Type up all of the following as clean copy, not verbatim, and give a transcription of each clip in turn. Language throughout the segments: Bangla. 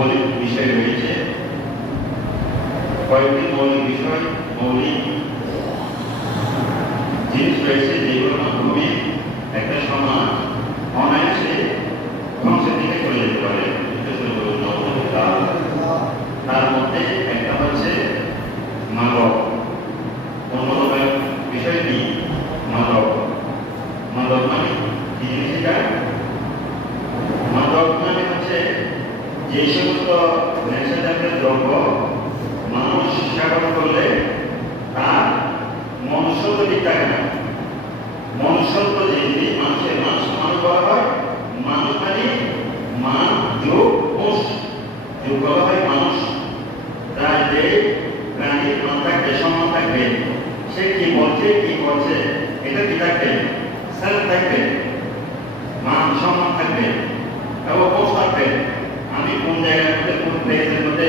মৌলিক বিষয় রয়েছে, কয়েকটি মৌলিক বিষয়, মৌলিক জিনিস রয়েছে যেগুলোর মাধ্যমে একটা সমাজ অনায়াসে ধ্বংসের দিকে চলে যেতে পারে। তার মধ্যে একটা হচ্ছে মাদক। অন্যতম বিষয়টি মাদক। মাদক মানে কি জিনিস এটা? মাদক মানে হচ্ছে যে সমস্ত নেশাজাতীয় দ্রব্য মানুষ সেবন করলে তার মনুষ্যত্ব ঠিক থাকে না। মনুষ্যত্ব যেটি মানুষের মানুষ মানুষ বলা হয়, মানুষ মানে মান যোগ মোষ, যোগ বলা হয় মানুষ। তার যে প্রাণীর মান থাকবে, সম্মান থাকবে, সে কি বলছে কি করছে এটা কি থাকবে, সেলফ থাকবে, মান সম্মান থাকবে এবং মোষ থাকবে। আমি কোন জায়গার মধ্যে, কোন প্লেসের মধ্যে,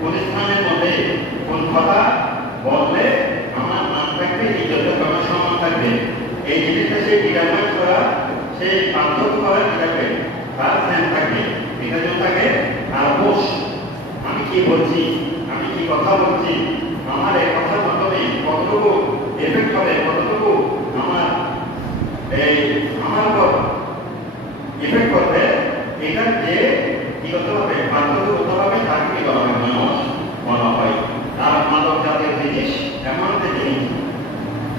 কোন স্থানের মধ্যে কোন কথা বললে আমার মান থাকবে, ইজ্জত আমার সম্মান থাকবে, এই জিনিসটা সে ডিটারমাইন করা, সে পার্থক্য করা কি থাকবে, তার ধ্যান থাকবে। এটা যদি থাকে আর মোষ, আমি কি বলছি, আমি কি কথা বলছি, আমার এই কথার মাধ্যমে কতটুকু এফেক্ট হবে, কতটুকু আমার উপর এফেক্ট করবে, এটা যে কি করতে হবে, পার্থক্য করতে হবে, তাকে কি বলা হয়, মানুষ বলা হয়। আর মাদক জাতীয় জিনিস এমন একটা জিনিস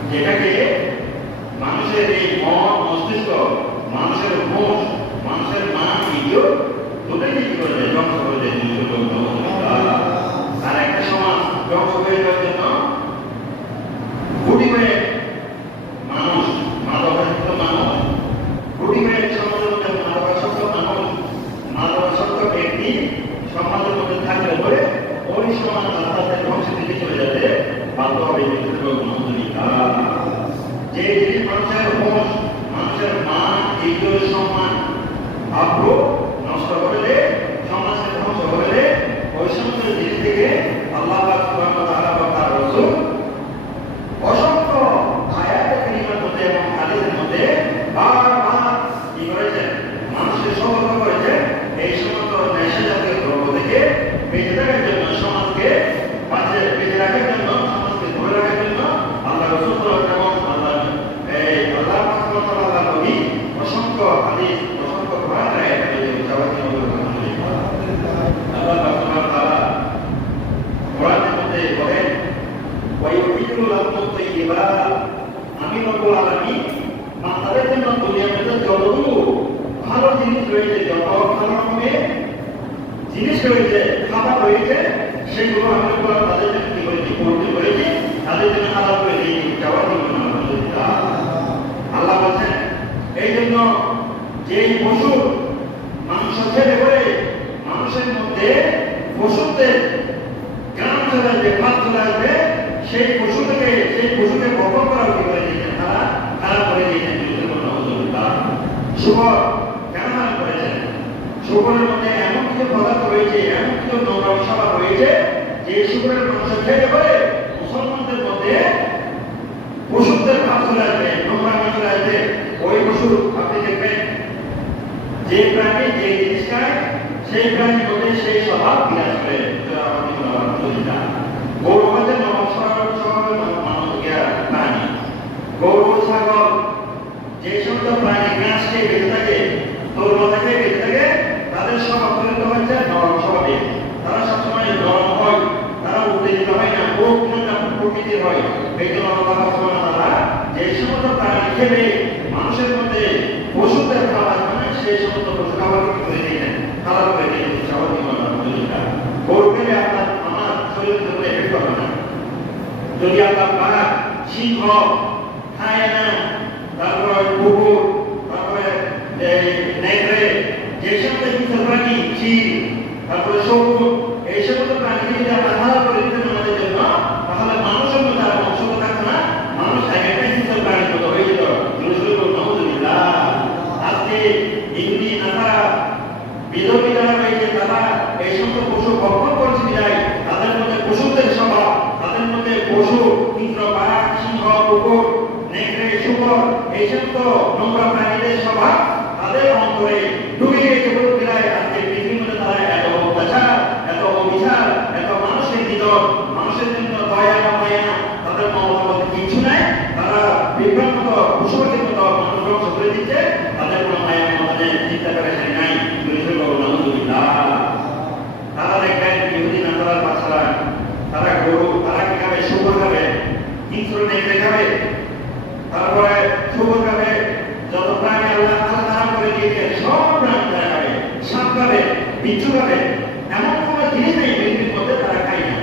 যেটাকে মানুষের এই মন মস্তিষ্ক, মানুষের হোশ, মানুষের মান ইজ্জত দুটোকে কি করে দেয়, ধ্বংস করে দেয়। আর একটা সমাজ ধ্বংস হয়ে যাওয়ার জন্য কোটি করে মানুষ, মাদকাসক্ত মানুষ, কোটি করে সমাজের মধ্যে মাদকাসক্ত মানুষ, মাদকাসক্ত ব্যক্তি সমাজের মধ্যে থাকলে পরে ওই সমাজ আস্তে আস্তে ধ্বংসের দিকে চলে যাবে বাধ্য হবে। যে জিনিস মানুষের হোশ, মানুষের মান ইজ্জত সম্মান আগ্রহ নষ্ট করলে, সমাজকে ধ্বংস করলে, ওই সমস্ত জিনিস থেকে আল্লাহ পাক সুবহানাহু ওয়া তাআলা বা তার রাসূল অসংখ্য আয়াতে কারিমার মধ্যে এবং হাদিসের মধ্যে বারবার কি করেছেন, মানুষকে সতর্ক করেছেন এই সমস্ত নেশা জাতীয় দ্রব্য থেকে বেঁচে থাকার জন্য, সমাজকে বেঁচে রাখার জন্য, সমাজকে ধরে রাখার জন্য আল্লাহ রাসূল এবং আল্লাহ পাক সুবহানাহু ওয়া তাআলা নবী অসংখ্য হাদিস, অসংখ্য কোরআন আয়াত আল্লাহ পাক সুবহানাহু ওয়া তাআলা কোরআনের মধ্যে বলেন, ওয়াইউহিল্লু লাকুমুত তাইয়্যিবাত, আমি রব্বুল আলামিন তাদের জন্য দুনিয়ার মধ্যে যতগুলো ভালো জিনিস রয়েছে, যত ভালো রকমের জিনিস রয়েছে, খাবার রয়েছে, সেগুলো আমি তাদের জন্য কি করেছি, পূর্ণ করেছি, তাদের জন্য হালাল করে দিয়েছি। যাওয়ার জন্য আল্লাহ বলছেন, এই জন্য যেই পশু মাংস ছেড়ে করে মানুষের মধ্যে পশুদের গ্রাম চলে আসবে, ভাত চলে আসবে, সেই পশুকে বপন করা কি করে দিয়েছেন, তারা খারাপ করে দিয়েছেন। শুকর কেন হারাম করেছেন? শুকরের মধ্যে এমন কিছু পদার্থ রয়েছে, এমন কিছু নোংরা স্বভাব রয়েছে, যে শুকরের মাংস খেতে করে মুসলমানদের মধ্যে পশুদের ভাব চলে আসবে, নোংরা চলে আসবে। ওই পশু আপনি দেখবেন, যে প্রাণী যে জিনিস খায়, সেই প্রাণীর মধ্যে সেই স্বভাব বিরাজ করে। গরু হচ্ছে প্রাণী, গরু ছাগল যে সমস্ত প্রাণী ঘাস খেয়ে বেঁচে থাকে, তরুলতা খেয়ে বেঁচে থাকে, তাদের স্বভাব চরিত্র হচ্ছে নরম স্বভাবের। তারা সবসময় নরম হয়, তারা উত্তেজিত হয় না, প্রকৃতির হয়। এই জন্য তারা যে সমস্ত প্রাণী খেলে মানুষের মধ্যে পশুদের খাবার মানে সেই সমস্ত পশু খাবারকে করে দিয়েছেন, খাবার করে দিয়েছেন। স্বাভাবিক গরু খেলে আমার শরীরের উপরে এফেক্ট হবে না। যদি আপনার বাঘ, সিংহ খায় না, তারপরে কুকুর, তারপরে নেকড়ে, যে সমস্ত হিংস্র প্রাণী, চিল, তারপরে শকুন, এই সমস্ত প্রাণীকে যদি আমরা হালাল করে দিতেন আমাদের জন্য, তাহলে মানুষের মধ্যে আর বংশতা থাকতো না, মানুষ একটা হিংস্র প্রাণীর মতো হয়ে যেত। আজকে ইহুদি নাসারা বিধর্মী যারা রয়েছে, তারা এই সমস্ত পশু ভক্ষণ করছে বিদায় তাদের মধ্যে পশুদের স্বভাব, তাদের মধ্যে পশু, হিংস্র বাঘ, সিংহ, কুকুর, নেকড়ে, শুকর, এই সমস্ত নোংরা প্রাণীদের স্বভাব তাদের অন্তরে ঢুকে গেছে। আজকে পৃথিবীর মধ্যে তারা এত অত্যাচার এমন কোনো জিনিস নেই পৃথিবীর মধ্যে তারা খায় না।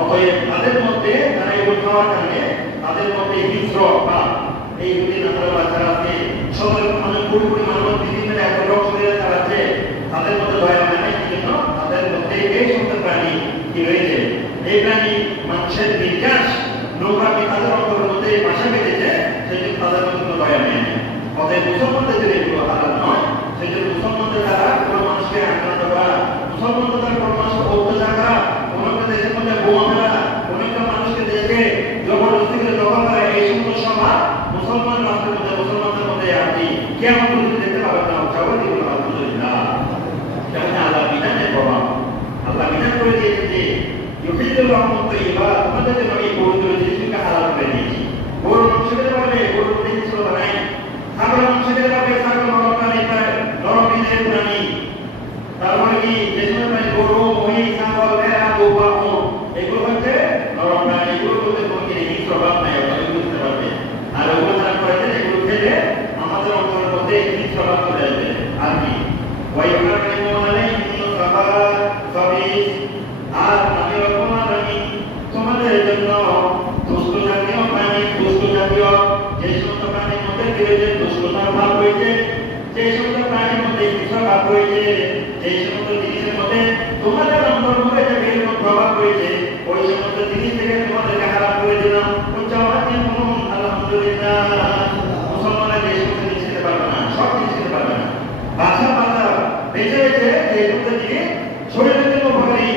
অতএব তাদের মধ্যে তারা এগুলো খাওয়ার কারণে তাদের মধ্যে হিংস্র বা এই দুটি নাতার বাচ্চারা আছে, সবাই মানে কোটি কোটি মানুষ বিভিন্ন এত রোগ শরীরে চালাচ্ছে, তাদের মধ্যে দয়া হয় না। এই জন্য তাদের মধ্যে এই সমস্ত প্রাণী কি হয়েছে, এই প্রাণী মানুষের নির্যাস নৌকাকে তাদের অন্তরের মধ্যে বাসা বেঁধেছে, সেই জন্য তাদের মধ্যে কোনো দয়া নেই। অতএব মুসলমানদের যদি এগুলো হালাল নয়, সেই জন্য মুসলমানদের দ্বারা কোনো মানুষকে আক্রান্ত করা, মুসলমানদের দ্বারা কোনো মানুষকে অত্যাচার করা, কোনো একটা দেশের মধ্যে বোমা ফেলা, কোনো একটা মানুষকে দেশকে জবরদস্তি করে দখল করা, এই সমস্ত সভা মুসলমান রাষ্ট্রের মধ্যে মুসলমানদের মধ্যে আপনি কেমন পর্যন্ত দেখতে পাবেন না। জগৎগুলো আলহামদুলিল্লাহ, সেখানে আল্লাহ বিধানের প্রভাব। আল্লাহ বিধান করে দিয়েছে যে ইউহিদুল রহমত এবার তোমাদের জন্য আমি পবিত্র জিনিসকে হালাল করে দিয়েছি। গরুর মাংস খেতে পারবে, গরুর জিনিস হলো নাই। ছাগলের মাংস খেতে পারবে, ছাগল নরম প্রাণী, নরম হৃদয়ের প্রাণী। তারপরে কি যে সময় প্রাণী গরু, মহিষ, ছাগল, ভেড়া, গৌবা, এগুলো হচ্ছে নরম প্রাণী। এগুলো বলতে কোনো হিংস্র ভাব নাই, এগুলো বুঝতে পারবে। আর ওগুলো যারা করেছেন এগুলো খেলে আমাদের অন্তরের মধ্যে হিংস্র ভাব চলে আসবে। আর কি আর আমি তোমাদের জন্য দুষ্ট জাতীয় প্রাণী, দুষ্ট জাতীয় যে সমস্ত প্রাণীর মধ্যে দুষ্টতার ভাব রয়েছে, যে সমস্ত প্রাণীর মধ্যে হিংসা ভাব রয়েছে, যে সমস্ত জিনিসের মধ্যে তোমাদের অন্তর মধ্যে যে এরকম প্রভাব রয়েছে, ওই সমস্ত জিনিস থেকে তোমাদেরকে হারাম করে দিলাম। আলহামদুলিল্লাহ, মুসলমানরা যে সমস্ত জিনিস খেতে পারবে না, সব জিনিস খেতে পারবে না। বাচ্চা বাচ্চা বেঁচে বেঁচে যে সমস্ত জিনিস শরীরের জন্য উপকারী,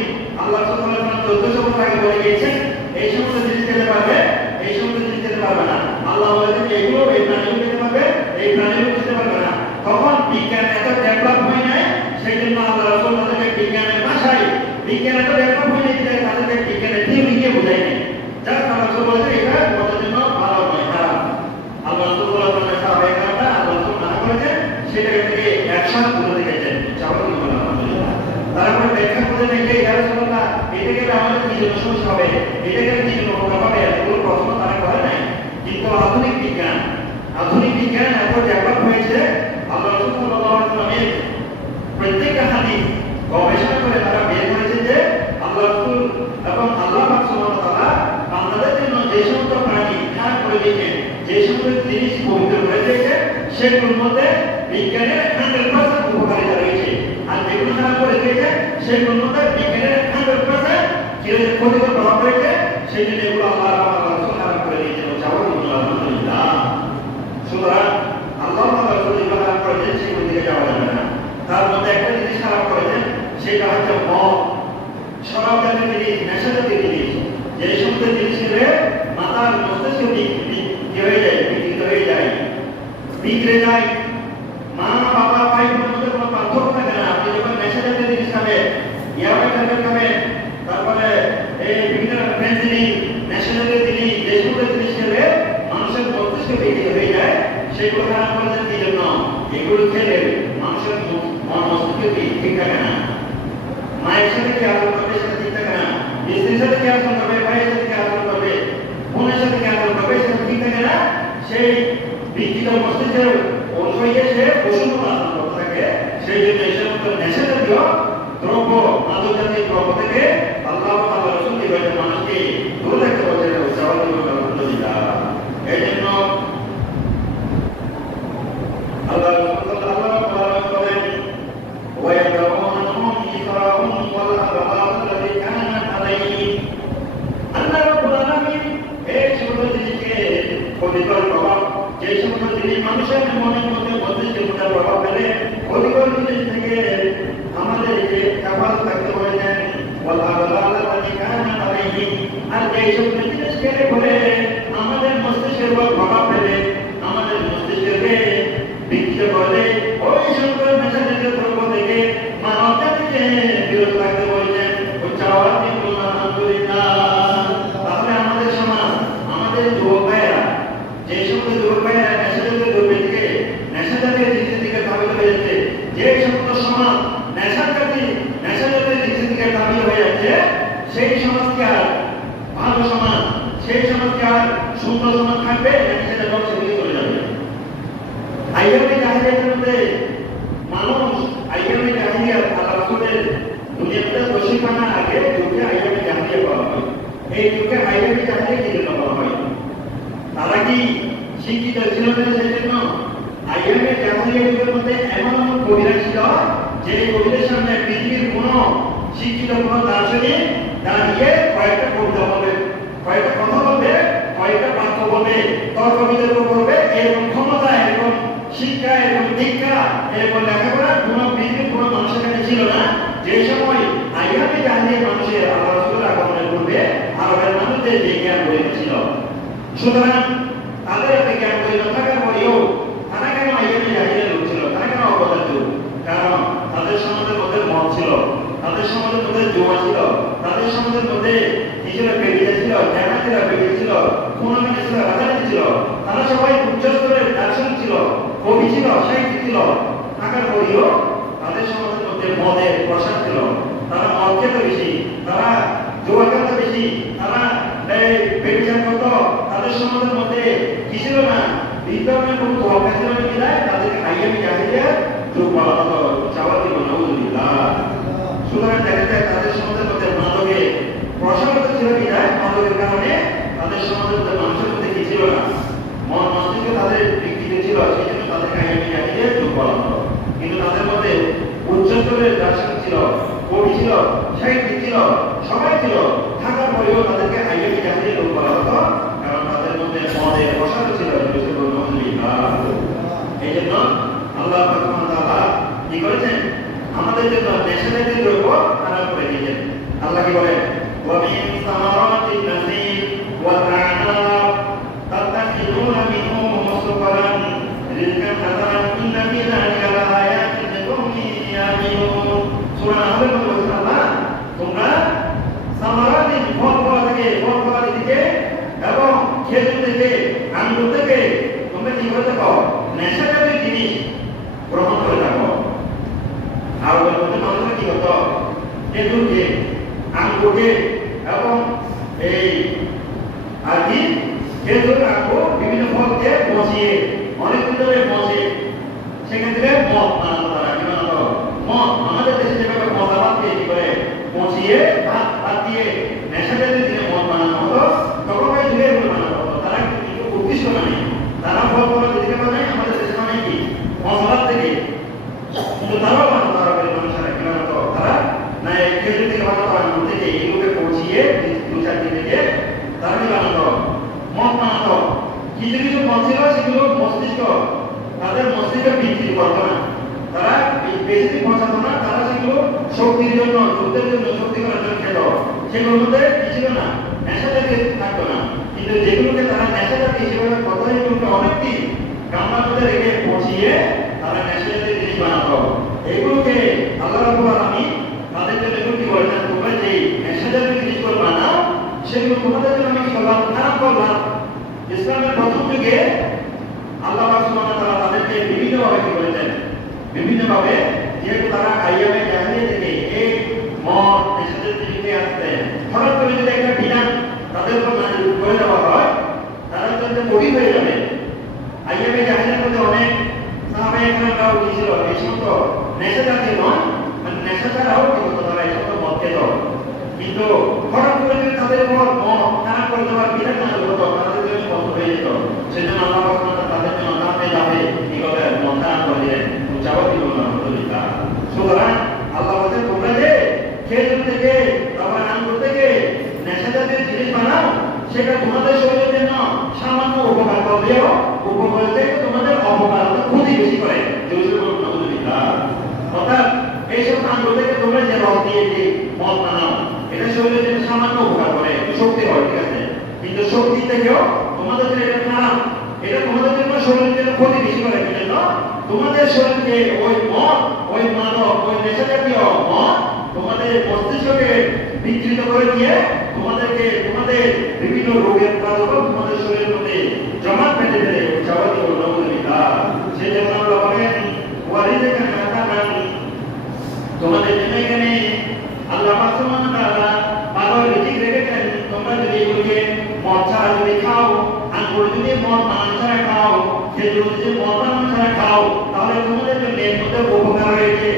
আল্লাহ সুবহানাহু ওয়া তাআলা 1400 বছর আগে বলে গিয়েছেন, এই সমস্ত জিনিস খেতে পারবে, এই সমস্ত জিনিস খেতে পারবে না। আল্লাহ বলেছেন এগুলো এই প্রাণীগুলো খেতে পারবে, এই প্রাণীগুলো খেতে পারবে না। তখন বিজ্ঞান এত ডেভেলপ হয় নাই, সেই জন্য আল্লাহ রাসূল তাদেরকে বিজ্ঞানের ভাষায়, বিজ্ঞান এত ডেভেলপ হয় নাই যে তাদেরকে বিজ্ঞানের থিওরি দিয়ে বোঝায় নাই। যার আল্লাহ রাসূল বলেছেন এটা তোমাদের জন্য ভালো নয়, খারাপ। আল্লাহ রাসূল বলেছেন খারাপ, এই কারণটা আল্লাহ রাসূল না করেছেন, সেটা থেকে একসাথে বলে দিয়েছেন। আলহামদুলিল্লাহ, তারপরে ব্যাখ্যা করে দেখে ইয়া রাসূলুল্লাহ এটা গেলে আমাদের কি জন্য সমস্যা হবে, এটা গেলে কি জন্য উপকার হবে, এগুলো প্রশ্ন তারা করে নাই। কিন্তু আধুনিক বিজ্ঞান এত ডেভেলপ হয়েছে, আল্লাহ রাসূল সাল্লাল্লাহু আলাইহি ওয়াসাল্লামের প্রত্যেকটা হাদিস গবেষণা করে তারা বের করেছে যে আল্লাহ রাসূল এবং আল্লাহ পাক সুবহানাহু ওয়া তাআলা আমাদের জন্য যে সমস্ত প্রাণী খারাপ করে দিয়েছেন, যে সমস্ত জিনিস পবিত্র করে দিয়েছে, সেগুলোর মধ্যে বিজ্ঞানের 100% উপকারিতা রয়েছে। আর যেগুলো খারাপ করে দিয়েছে সেগুলোর মধ্যে বিজ্ঞানের 100% ক্ষতিকর প্রভাব রয়েছে। সেই জন্য এগুলো আল্লাহ রাসূল খারাপ করে দিয়েছেন। আলহামদুলিল্লাহ, সুতরাং আল্লাহ রাসূল যেগুলো খারাপ করেছেন সেগুলো দিকে যাওয়া যাবে না। তার মধ্যে একটা জিনিস খারাপ করেছেন, সেটা হচ্ছে মদ, শরাব জাতীয় জিনিস, নেশা জাতীয় জিনিস। যে সমস্ত জিনিস খেলে মাথার মস্তিষ্ক কি হয়ে যায়, বিকৃত হয়ে যায়, বিগড়ে যায়। মা বাবা ভাই বোনের মধ্যে কোনো পার্থক্য থাকে না। আপনি যখন নেশা জাতীয় জিনিস খাবেন, ইয়াবা খাবেন, তারপরে এই বিভিন্ন ফেন্সিডিল, নেশা জাতীয় জিনিস, যে সমস্ত জিনিস খেলে মানুষের মস্তিষ্ক বিকৃত হয়ে যায়, সেগুলো খারাপ করেছেন কি জন্য? এগুলো খেলে মানুষের মস্তিষ্ক ঠিক থাকে না। মায়ের সাথে কি আচরণ করবে সেটা ঠিক থাকে না, স্ত্রীর সাথে কি আচরণ করবে, ভাইয়ের সাথে কি আচরণ করবে, বোনের সাথে কি আচরণ করবে সেটা ঠিক থাকে না। সেই বিকৃত মস্তিষ্কের অংশ হয়ে সে পশুর আচরণ করতে থাকে। সেই জন্য এই সমস্ত নেশা জাতীয় দ্রব্য, মাদক জাতীয় দ্রব্য থেকে আল্লাহ তাআলা রাসূল বলেছেন মানুষকে দূরে রাখতে বলেছেন। আলহামদুলিল্লাহ, এই জন্য আল্লাহ বলেন ويدعونهم إثرهم والأغلاط التي كانت عليهم আল্লাহ রাব্বুল আলামিন এই সমস্ত জিনিসকে ক্ষতিকর প্রভাব, যে সমস্ত জিনিস মানুষের মনের মধ্যে মস্তিষ্কের মধ্যে প্রভাব ফেলে, ক্ষতিকর জিনিস থেকে আমাদেরকে হেফাজত থাকতে বলেছেন। والأغلاط التي كانت عليهم, আর এই সমস্ত জিনিসকে বলে আমাদের মস্তিষ্কের উপর প্রভাব ফেলে, আমাদের মস্তিষ্ককে বিকৃত করে, ওই সমস্ত নেশা জাতীয় দ্রব্য থেকে মানব জাতিকে বিরত থাকতে বলছেন। আলহামদুলিল্লাহ, তাহলে আমাদের সমাজ, আমাদের যুবক ভাইয়েরা, যে সমস্ত যুবক ভাইয়েরা নেশা জাতীয় দ্রব্য থেকে, নেশা জাতীয় জিনিসের দিকে ধাবিত হয়ে যাচ্ছে, যে সমস্ত সমাজ নেশা জাতীয় জিনিসের দিকে ধাবিত হয়ে যাচ্ছে, সেই সমাজকে আর ভালো সমাজ, সেই সমাজকে আর সুন্দর সমাজ থাকবে নাকি সেটা ধ্বংসের দিকে চলে যাবে। আইয়ামে জাহিলিয়াতের মধ্যে মানুষ, আইয়ামে জাহিলিয়াত আল্লাহ রাসূলের দুনিয়াতে বশীকরণের আগে যুগে আইয়ামে জাহিলিয়া বলা হয়। এই যুগে আইয়ামে জাহিলিয়া কি জন্য বলা হয়? তারা কি শিক্ষিত ছিল না সেজন্য? আইয়ামে জাহিলিয়া যুগের মধ্যে এমন এমন কবিরা ছিল যে কবিদের সামনে পৃথিবীর কোনো শিক্ষিত কোনো দার্শনিক দাঁড়িয়ে কয়েকটা কবিতা বলবে, কয়েকটা কথা বলবে, কয়েকটা বাক্য বলবে, তর্ক বিতর্ক করবে। এরকম ক্ষমতা, এরকম শিক্ষা, এরকম দীক্ষা, এরকম লেখাপড়া কোনো পৃথিবীর কোনো মানুষের কাছে ছিল না। যে সময় আইয়ামে জাহিলিয়া মানুষের আল্লাহ রাসূলের আগমনের পূর্বে আরবের মানুষদের যে জ্ঞান ছিল, সুতরাং তাদের একটা জ্ঞান পরিমাণ থাকার পরেও তারা কেন আইয়ামে জাহিলিয়া লোক ছিল? তারা কেন অবদান? কারণ তাদের সমাজের মধ্যে মদ ছিল, তাদের সমাজের মধ্যে জুয়া ছিল, তাদের সমাজের মধ্যে নিজেরা বেরিয়ে ছিল, জানাতিরা বেরিয়ে ছিল, খুনামিনে ছিল, রাজানি ছিল। তারা সবাই উচ্চ স্তরের দার্শনিক ছিল, কবি ছিল, সাহিত্যিক ছিল। থাকার পরেও তাদের সমাজের মধ্যে মদের প্রসার ছিল। তারা মদ খেতে বেশি, তারা জুয়া খেতে বেশি, তারা বেরিয়ে করত। তাদের সমাজের মধ্যে কি ছিল না? বিদ্যমান কোনো তোয়াক্কা ছিল না, বিদায় তাদেরকে আইয়ামে জাহিলিয়া যুগ বলা হতো। চাওয়া দিব নাউযুবিল্লাহ। সুতরাং দেখা যায় তাদের সমাজের মধ্যে মাদকের প্রসারিত ছিল বিদায়, মাদকের কারণে তাদের সমাজের মধ্যে মানুষের মধ্যে কি ছিল না? মন মস্তিষ্ক তাদের বিকৃত ছিল, সেই জন্য তাদেরকে আইয়ামে জাহিলিয়া যুগ বলা হতো। কিন্তু তাদের মধ্যে উচ্চস্তরের দার্শনিক ছিল, কবি ছিল, সাহিত্যিক ছিল, সবাই ছিল। থাকার পরেও তাদেরকে আইয়ামে জাহিলিয়া যুগ বলা হতো, কারণ তাদের মধ্যে মদের প্রসারিত ছিল। এই জন্য আল্লাহ পাক সুবহানাহু ওয়া তাআলা কি করেছেন? আমাদের জন্য নেশাজাতীয় দ্রব্য হারাম করে দিয়েছেন। আল্লাহ কি বলেন? ওয়া মিন সামারাতিন নাসিল ওয়াল আ'নাব তাত্তাখিযুনা মিনহু মুসকারান রিজকান হাসানান ইন্না ফি যালিকা লাআয়াতিন লিকাওমিন ইয়ামিনুন। সূরা নাহলের মধ্যে বলেছেন আল্লাহ, তোমরা সামারাতিন ফল-ফলাদি থেকে এবং খেজুর থেকে, আঙ্গুর থেকে তোমরা কি করে থাকো? নেশাজাতীয় জিনিস গ্রহণ করে থাকো। আর ওই মধ্যে মানুষের কি হতো? খেজুরকে, আঙ্গুরকে এবং এই আর কি খেজুর, আঙ্গুর বিভিন্ন ফলকে পচিয়ে, অনেকদিন ধরে পচে, সেখান থেকে মদ বানাতো। তারা কি বানাতো? মদ। আমাদের দেশে যেভাবে মশাবাদকে কি করে পচিয়ে ভাত দিয়ে নেশাজাতীয় জিনিস মদ বানানো হতো, তখনকার যুগে এগুলো বানানো হতো। তারা কিন্তু উদ্দেশ্য মানে তারা ফল দিতে বানায়, আমাদের দেশে বানায় কি মশাবাদ থেকে। কিন্তু তারাও বানাতো, আরবের মানুষেরা কি বানাতো? তারা না খেজুর থেকে বানাতো, আঙ্গুর থেকে, এগুলোকে পচিয়ে দু চার দিন থেকে তারা কি বানাতো? মদ বানাতো। কিছু কিছু মদ ছিল সেগুলো মস্তিষ্ক, তাদের মস্তিষ্ক বিক্রি করতো না, তারা বেশি দিন পচাতো না। তারা সেগুলো শক্তির জন্য, যুদ্ধের জন্য, শক্তি করার জন্য খেত। সেগুলোর মধ্যে কি ছিল না? নেশাজাতীয় থাকতো না। কিন্তু যেগুলোকে তারা নেশাজাতীয় হিসেবে কথা, এগুলোকে অনেকদিন গামলার মধ্যে রেখে পচিয়ে তারা নেশাজাতীয় জিনিস বানাতো। এগুলোকে আল্লাহ রাব্বুল আলামিন তাদের জন্য কি বলেছেন? তোমরা যে নেশাজাতীয় জিনিসগুলো বানাও, সেগুলো তোমাদের জন্য আমি হারাম করলাম। ইসলামের প্রথম যুগে আল্লাহ সুবহানাহু ওয়া তাআলা তাদেরকে বিভিন্নভাবে কি বলেছেন? বিভিন্নভাবে, যেহেতু তারা আইয়ামে জাহিলিয়া থেকে এই মদ নেশাজাতীয় জিনিসে আসতেন, হঠাৎ করে যদি একটা বিধান তাদের উপর নাযিল করে দেওয়া হয়, তারা তো কবি হয়ে যাবে। আইয়ামে জাহিলিয়ার মধ্যে অনেক সাহাবায়ে কেরামরাও কি ছিল? এই সমস্ত নেশাজাতীয় নয়, মানে নেশা ছাড়াও কি হতো? তারা এই সমস্ত মদ খেত। কিন্তু হঠাৎ করে যদি তাদের উপর মদ খারাপ করে দেওয়ার বিধান নাযিল হতো, তাদের জন্য বন্ধ হয়ে যেত। সেজন্য আল্লাহ পাক তাদের জন্য ধাপে ধাপে কি করে মদ খারাপ করে দিলেন। চাওয়াতি বললাম আলহামদুলিল্লাহ। সুতরাং আল্লাহ বলছেন, তোমরা যে খেজুর থেকে, তারপর আঙ্গুর থেকে নেশাজাতীয় জিনিস বানাও, সেটা তোমাদের শরীরের জন্য সামান্য উপকার করলেও উপকার থেকে তোমাদের অপকার, ক্ষতি বেশি করে। অর্থাৎ এইসব আঙ্গুর থেকে তোমরা যে রস দিয়ে যে মদ বানাও, এটা শরীরের জন্য সামান্য উপকার করে, শক্তি হয়, ঠিক আছে। কিন্তু শক্তি থেকেও তোমাদের জন্য এটা খারাপ, এটা তোমাদের জন্য শরীরের জন্য ক্ষতি বেশি করে। জন্য তোমাদের শরীরকে ওই মদ, ওই মাদক, ওই নেশাজাতীয় মদ তোমাদের মস্তিষ্ককে বিকৃত করে দিয়ে তোমাদেরকে তোমাদের বিভিন্ন রোগের প্রাদুর্ভাব তোমাদের শরীরের মধ্যে জমা পেতে ফেলে। চাওয়াতি বললাম সেই জন্য আমরা বলেন ওয়ারিদাকা হাসানান, তোমাদের জন্য এখানে আল্লাহ পাক সুবহানাহু ওয়া তাআলা ভালো রিজিক রেখেছেন। তোমরা যদি এগুলোকে মদ ছাড়া যদি খাও, আঙ্গুর যদি মদ বানানো ছাড়া খাও, খেজুর যদি মদ বানানো ছাড়া খাও, তাহলে তোমাদের জন্য এর মধ্যে উপকার রয়েছে।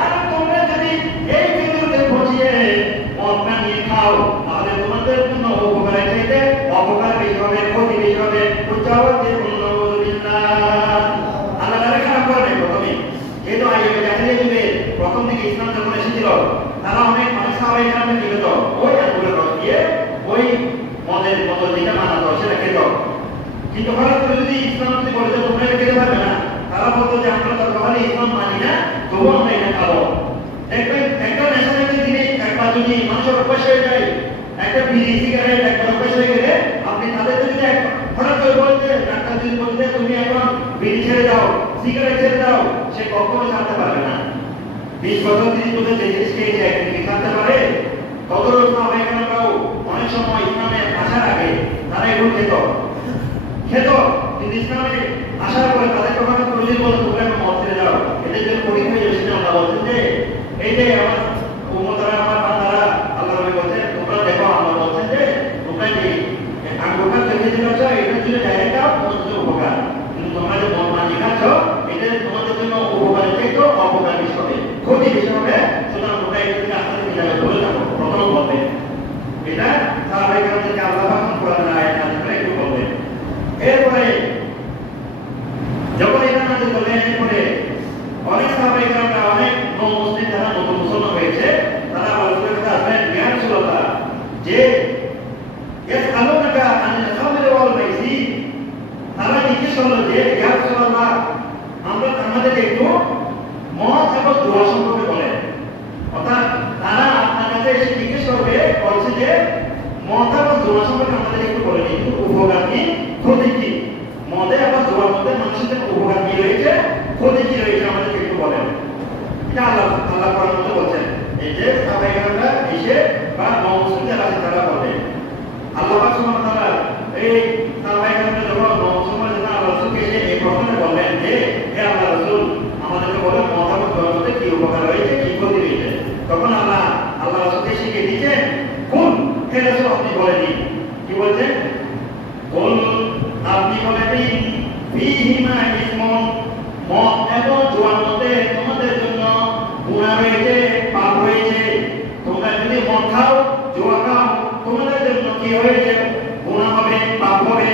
আর তোমরা যদি এই খেজুরকে যাও, তাহলে তোমাদের জন্য উপকারের চাইতে অপকার বেশি হবে, ক্ষতি বেশি হবে। আল্লাহ তারা খারাপ করে নাই প্রথমে, যেহেতু জাহিলিয়া যুগে প্রথম দিকে ইসলাম যখন এসেছিল, তারা অনেক সাহাবায়ে কেরামকে কি হতো, ওই আঙ্গুরের রস দিয়ে ওই মদের বোতল যেটা বানাতো সেটা খেত। কিন্তু হঠাৎ করে যদি ইসলাম যদি বলে যে তোমরা এটা খেতে পারবে না, তারা বলতো যে আমরা তো তাহলে ইসলাম মানি না, তবুও আমরা এটা খাবো। দেখবেন একটা নেশাজাতীয় জিনিস একবার যদি মানুষের অভ্যাস হয়ে যায়, একটা বিড়ি সিগারেট একবার অভ্যাস হয়ে গেলে, আপনি তাদের যদি হঠাৎ করে বলতে, ডাক্তার যদি বলতে তুমি এখন বিড়ি ছেড়ে দাও, সিগারেট ছেড়ে দাও, সে কখনো ছাড়তে পারবে না। 20 বছর 30 বছর যে জিনিস খেয়েছে একদিন কি ছাড়তে পারে? কদর সাহাবায়ে কেরামরাও অনেক সময় ইসলামে আসার আগে তারা এগুলো খেত, কিন্তু ইসলামে আসার পরে তাদের কথা করলে বলতো তোমরা এখন মদ ছেড়ে যাও, এদের জন্য কঠিন হয়ে যাচ্ছে। আমরা বলছেন যে এই যে আমার উম্মতরা, আমার বান্দারা, আল্লাহ নবী বলছেন তোমরা দেখো, আমরা বলছেন যে তোমরা যে আঙ্গুরটা খেতে যাচ্ছ এটার জন্য ডাইরেক্ট তোমাদের জন্য উপকার, কিন্তু তোমরা যে মদ পানি খাচ্ছ এটা তোমাদের জন্য উপকারের চাইতে অপকার বেশি হবে, ক্ষতি বেশি হবে। সুতরাং তোমরা এটা থেকে আস্তে আস্তে যাবে বলে যাবো প্রথম বলবে। এটা সাহাবায়ে কেরামদেরকে আল্লাহ পাক কোরআনের আয়াত নাযিল করে একটু বলবেন। এরপরে যখন এটা নাযিল করলেন, এরপরে অনেক সাহাবায়ে কেরামরা, অনেক মুসলিম যারা নতুন মুসলমান হয়েছে, তারা রাসূলের কাছে আসলেন, ইয়া রাসূলুল্লাহ, যে ইয়াসআলুনাকা আনিল খামরি ওয়াল মাইসির, তারা জিজ্ঞেস করলো যে ইয়া রাসূলুল্লাহ, আমাদের একটু মদ এবং জুয়া সম্পর্কে বলেন। অর্থাৎ তারা আপনার কাছে এসে জিজ্ঞেস করবে, বলছে যে মদ এবং জুয়া সম্পর্কে আমাদের একটু বলেন, কিন্তু উপকার কি, ক্ষতি কি, মদে এবং জুয়ার মধ্যে মানুষের উপকার কি রয়েছে, ক্ষতি কি রয়েছে, আমাদেরকে একটু বলেন। এটা আল্লাহ কোরআনের মধ্যে বলছেন, এই যে সাহাবায়ে কেরামরা এসে বা মুসলিম যারা আছে তারা বলে, আল্লাহ পাক সুবহানাহু ওয়া তাআলা এই সাহাবায়ে কেরামরা যখন মুসলমান যারা আল্লাহ রাসূলকে এসে এই প্রশ্নটা বললেন যে হে আল্লাহ রাসূল, আমাদেরকে বলেন মদ এবং জুয়ার মধ্যে কি উপকার রয়েছে, কি ক্ষতি রয়েছে। তখন আল্লাহ রাসূলকে শিখিয়ে দিয়েছেন, কোন হে রাসূল আপনি বলে দিন। কি বলছেন? কোন আপনি বলে দিন, ফীহিমা ইসমুন, মদ এবং জুয়ার মধ্যে তোমাদের জন্য গুনাহ রয়েছে, পাপ রয়েছে। তোমরা যদি মদ খাও, জুয়া খাও, তোমাদের জন্য কি হয়েছে, গুনাহ হবে, পাপ হবে।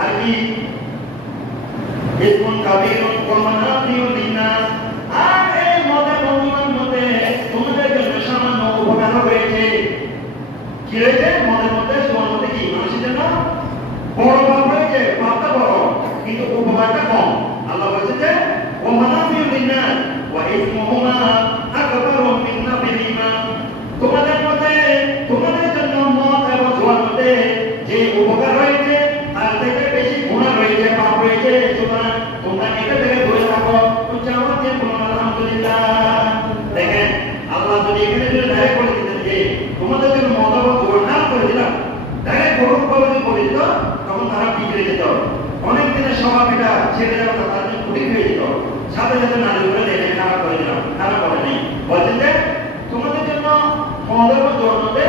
আর কি ইসমুন কাবীরুন ওয়া মানাফিউ লিন-নাস, আর এই মদ এবং জুয়ার মধ্যে তোমাদের জন্য সামান্য উপকার রয়েছে। কি রয়েছে? মদের মধ্যে, জুয়ার মধ্যে কি মানুষের জন্য বড় পাপ রয়েছে, পাপটা বড় কিন্তু উপকারটা কম। আল্লাহ বলেছেন যে ওয়া মানাফিউ লিন-নাস ওয়া ইসমুহুমা আকবারু মিন নাফিহিমা, তোমাদের মধ্যে, তোমাদের জন্য মদ এবং জুয়ার মধ্যে যে উপকার রয়েছে তার থেকে বেশি গুনাহ রয়েছে, পাপ রয়েছে। সুতরাং তোমরা এটা থেকে দূরে থাকো। উচ্চারণে বলুন আলহামদুলিল্লাহ। দেখেন আল্লাহ যদি এখানে যদি ডাইরেক্ট বলে দিতেন যে তোমাদের জন্য মদ এবং জুয়া না করে দিলাম, ডাইরেক্ট বড় ভাবে বলে দিত, তখন তারা বিগড়ে যেত, অনেক দিনের স্বভাব এটা ছেড়ে যাওয়া, তারা কঠিন হয়ে যেত। সাথে সাথে নারী করে দেখে খারাপ করে দিলাম, খারাপ করে নেই। বলছেন যে তোমাদের জন্য মদ এবং জুয়ার মধ্যে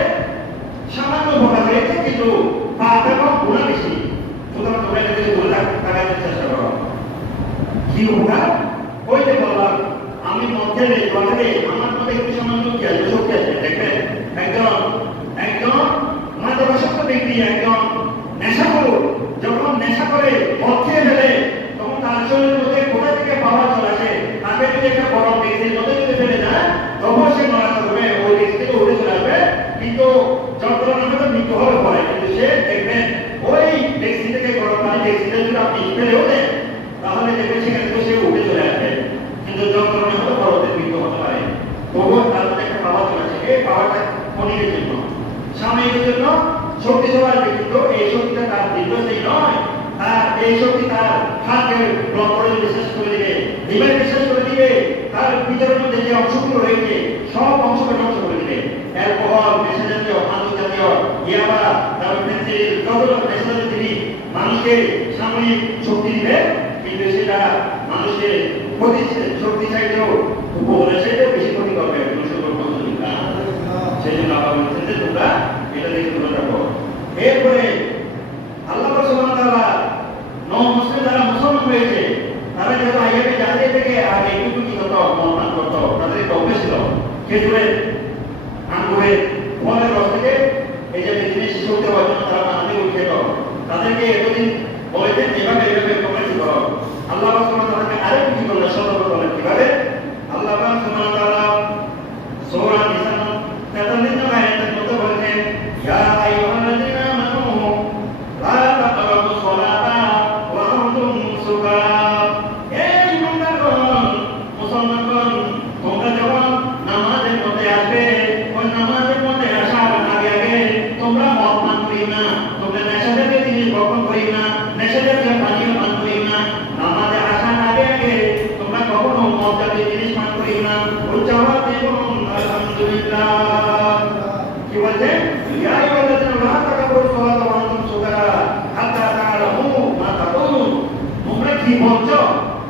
সামান্য উপকার রয়েছে, কিন্তু পাপ এবং গুনাহ বেশি। সুতরাং তোমরা এটা থেকে দূরে থাকার চেষ্টা করো। কি উপকার? ওই যে বললাম, আমি মধ্যে আমার মধ্যে একটু সামান্য কি আছে, শক্তি আছে। দেখবেন একজন মাদকাসক্ত ব্যক্তি, একজন নেশাখোর যখন নেশা করে মদ খেয়ে ফেলে, তখন তার শরীরের মধ্যে কোথা থেকে পাওয়ার চলে আসে। তাকে যদি একটা বড় ব্যক্তির মধ্যে যদি ফেলে দেয়, তখন সে মারা যাবে, ওই ব্যক্তি থেকে উঠে চলে আসবে, কিন্তু যন্ত্রণার মধ্যে মৃত্যু হবে পরে। কিন্তু সে দেখবেন ওই ব্যক্তি থেকে গরম পানি ব্যক্তিটা যদি আপনি ফেলেও দেন, তাহলে দেখবেন সেখান থেকে সে উঠে চলে আসবে, কিন্তু যন্ত্রণা হতে পরবর্তী মৃত্যু হতে পারে। তবুও তার মধ্যে একটা পাওয়ার চলে আসে। এই পাওয়ারটা ক্ষণিকের জন্য, সাময়িকের জন্য শক্তি চলে আসবে, কিন্তু এই শক্তিটা তার দীর্ঘস্থায়ী নয়। তার এই শক্তি তার হাতের ব্লকরে বিশ্বাস করে দিবে, লিভার বিশ্বাস করে দিবে, তার ভিতরের মধ্যে যে অংশগুলো রয়েছে সব অংশকে ধ্বংস করে দিবে। অ্যালকোহল, নেশা জাতীয়, মাদক জাতীয়, ইয়াবা, তারপর পেন্সিল, যত নেশা জাতীয় জিনিস মানুষকে সাময়িক শক্তি দিবে, কিন্তু সেটা মানুষের ক্ষতি শক্তি চাইতেও উপকারের চাইতেও বেশি ক্ষতি করবে। সেই জন্য আল্লাহ বলছেন যে তোমরা এটা থেকে দূরে থাকো। এরপরে আল্লাহ সুবহানাহু ওয়া তাআলা মুসলিম যারা মুসলমান হয়েছে, তারা যেহেতু আইয়ামে জাহিলিয়া থেকে আগে একটু কি হতো, মনমান করতো, তাদের একটা অভ্যাস ছিল খেজুরের, আঙ্গুরের, ফলের রস থেকে বলেছেন এভাবে এভাবে তোমরা কি করো। আল্লাহ পাক সুবহানাহু ওয়া তাআলা আরেকটু কি করলেন, সতর্ক করলেন কিভাবে। আল্লাহ পাক সুবহানাহু ওয়া তাআলা সূরা নিসা 43 নম্বর আয়াতের মধ্যে বলেছেন, ইয়া আইয়ুহাল্লাযীনা আমানু লা তাকরাবুস সালাতা ওয়া আনতুম সুকারা। এই ইমানদারগণ, মুসলমানগণ, তোমরা যখন নামাজের মধ্যে আসবে, ওই নামাজের মধ্যে আসার আগে আগে তোমরা মদ পান করিও না, তোমরা নেশাজাতীয় জিনিস ভক্ষণ করিও না, নেশাজাতীয় পানীয় পান করিও না। নামাজে আসার আগে আগে তোমরা কখনো মদ জাতীয় জিনিস পান করিও না। উচ্চারণ এবং আলহামদুলিল্লাহ। কি বলছে? ইয়া আইয়ুহাল্লাযীনা লা তাকরাবুস সালাতা ওয়া আনতুম সুকারা হাত্তা তা'লামু মা তাকুলুন। তোমরা কি বলছো?